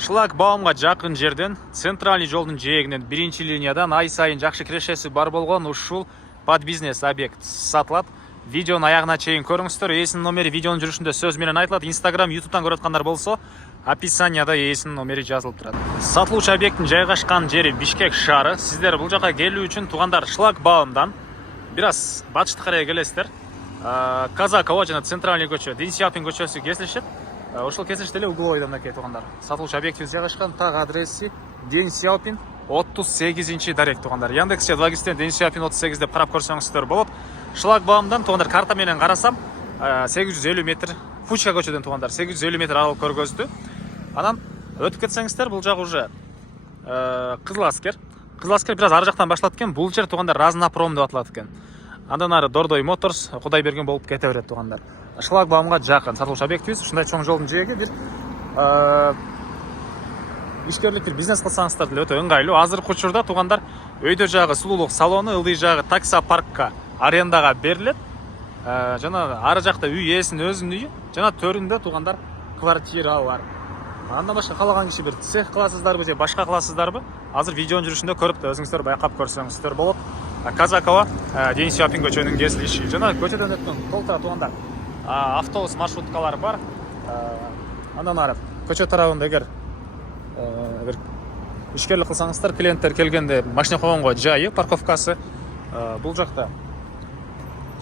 Шлагбаумга жакын жерден, центральный жолдун жээгинен, биринчи линиядан ай сайын жакшы кирешеси бар болгон ушул под бизнес объект сатылат. Видеонун аягына чейин көрүңүздөр. Ээсинин номери видеонун жүрүшүндө сөз менен айтылат. Instagram, YouTube'дан көрүп аткандар болсо, описанияда ээсинин номери жазылып турат. Сатылуучу объекттин жайгашкан жери Бишкек шаары. Сиздер бул жака келүү үчүн туугандар Шлагбаумдан бир аз батышты карай келесиздер. Казакова жана центральный көчө, Дэн Сяопин көчөсү кесилишет. Ошол кесилиште эле угловойдон мынакей туугандар. Сатылуучу объектибиз жайгашкан. Так адреси Дэн Сяопин 38 дарек туугандар. Яндексте 2 кестен Дэн Сяопин 38 деп карап көрсөңүздөр болот. Шлагбаумдан туугандар карта менен карасам 850 метр, Фучка көчөдөн туугандар 850 метр аралык көргөздү. Анан өтүп кетсеңиздер, бул жак уже Кызыл Аскер. Кызыл Аскер бир аз ары жактан башталат экен. Бул жер туугандар Разнопром деп аталат экен. Андан ары Дордой Моторс, Кудайберген болуп кете берет туугандар. Шлагбаумга жакын сатылуучу объектибиз. Ушундай чоң жолдун жээги бир ишкерлик бир бизнес кылсаңыздар деле өтө ыңгайлуу. Азыркы учурда туугандар өйдө жагы сулуулук салону, ылдый жагы таксопаркка арендага берилет. Жана ары жакта үй ээсинин өзүнүн үйү, жана төрүндө туугандар квартиралар. Андан башка каалаган киши бир цех кыласыздарбы же башка кыласыздарбы? Азыр видеонун жүрүшүндө көрүп өзүңүздөр байкап көрсөңүздөр болот. Казакова, Дэн Сяопин көчөнүн кесилиши. Жана көчөдөн өткөн толтура туугандар автобус маршруткалар бар. Андан ары көчө тарабында эгер бир ишкерлик кылсаңыздар, клиенттер келгенде машина койгонго жайы, парковкасы бул жакта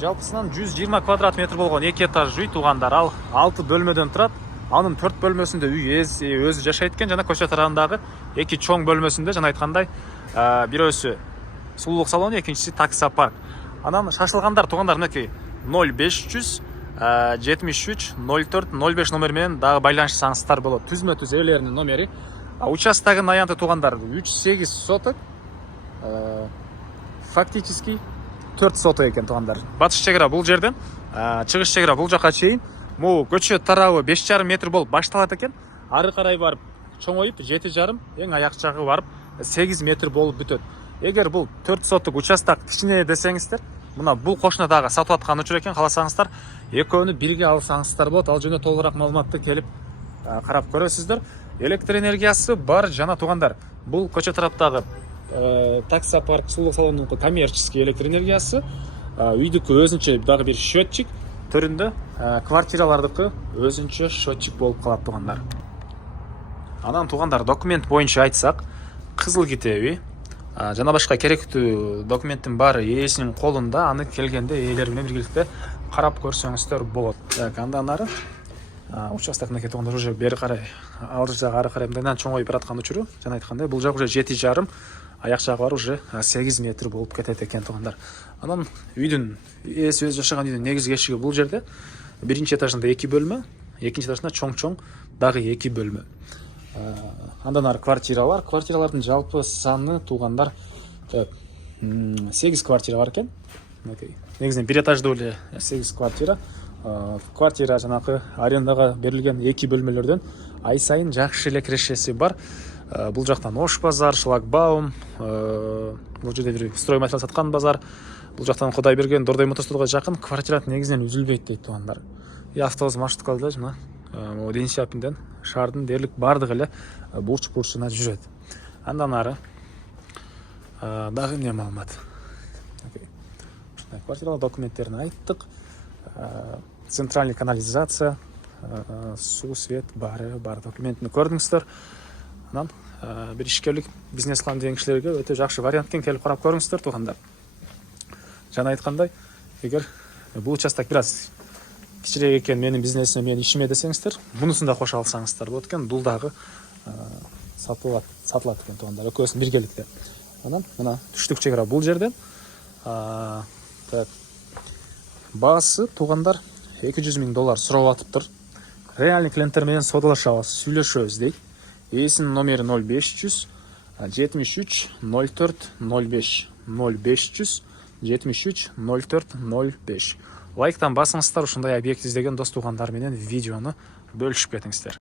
жалпысынан 120 квадрат метр болгон 2 этаждуу үй туугандар. Ал 6 бөлмөдөн турат. Анын 4 бөлмөсүндө үй ээси өзү жашайт экен, жана көчө тарабындагы 2 чоң бөлмөсүндө жана айткандай бирөөсү сулуулук салону, экинчиси таксопарк. Анан шашылгандар туугандар мынакей 0500 73 04 05 номер менен дагы байланышсаңыздар болот. Түзмө-түз ээлеринин номери. Участогунун аянты туугандар 3-8 соток. Фактически 4 соток экен туугандар. Батыш чегара бул жерден, чыгыш чегара бул жака чейин. Могу көчө тарабы 5,5 метр болуп башталат экен. Ары карай барып чоңоюп 7,5, эң аяк жагы барып 8 метр болуп бүтөт. Эгер бул 4 соток участок кичине десеңиздер, мына бул кошуна дагы сатып аткан учур экен. Кааласаңыздар, экөөнү бирге алсаңыздар болот. Ал жөнүндө толугураак маалыматты келип карап көрөсүздөр. Электр энергиясы бар жана туугандар. Бул көчө тараптагы таксопарк сулуулук салонунун коммерческий электр энергиясы, үйдүкү өзүнчө дагы бир счетчик, төрүндө квартиралардыкы өзүнчө счетчик болуп калат туугандар. Анан туугандар документ боюнча айтсак, кызыл китеби жана башка керектүү документтин баары ээсинин колунда. Аны келгенде ээлери менен биргеликте карап көрсөңүздөр болот. Андан ары участок мынакей туугандар уже бери карай, ал жагы ары карай мындан чоңоюп бараткан учуру. Жана айткандай, бул жак уже 7,5, аяк жагы бар уже 8 метр болуп кетет экен туугандар. Анан үйдүн ээси өзү жашаган үйдүн негизги эшиги бул жерде. Биринчи этажында 2 бөлмө, экинчи этажында чоң-чоң дагы 2 бөлмө. Андан ары квартиралар. Квартиралардын жалпы саны туугандар 8 квартира бар экен. Негизинен бир этаждуу эле 8 квартира. Квартира жанакы арендага берилген 2 бөлмөлөрдөн ай сайын жакшы эле кирешеси бар. Бул жактан Ош базар, Шлагбаум, бул жерде бир стройматериал саткан базар. Бул жактан Кудайберген, Дордой Моторсторго жакын. Квартира негизинен үзүлбөйт дейт туугандар. Автобус маршруткалар жана Дэн Сяопинден шаардын дээрлик бардыгы эле бурч-бурчуна жүрөт. Андан ары дагы эмне маалымат? Квартиралар документтерин айттык. Центральный канализация, суу, свет баары бар документин көрдүңүздөр. Анан бир ишкерлик бизнес кылам деген кишилерге өтө жакшы вариант экен, келип карап көрүңүздөр туугандар. Жана айткандай, эгер бул участок бир аз кичирээк экен менин бизнесиме, менин ишиме десеңиздер, мунусун да кошо алсаңыздар болот экен. Бул дагы сатылат экен туугандар, экөөсүн биргеликте. Анан мына түштүк чегара бул жерден. Баасы туугандар $200,000 сурап атыптыр. Реальный клиенттер менен содалашабыз, сүйлөшөбүз дейт. Ээсинин номери 0500 73 04 05 0500 73 04 05. Лайктан басыңыздар, ушундай объект издеген дос туугандар менен видеону бөлүшүп кетиңиздер.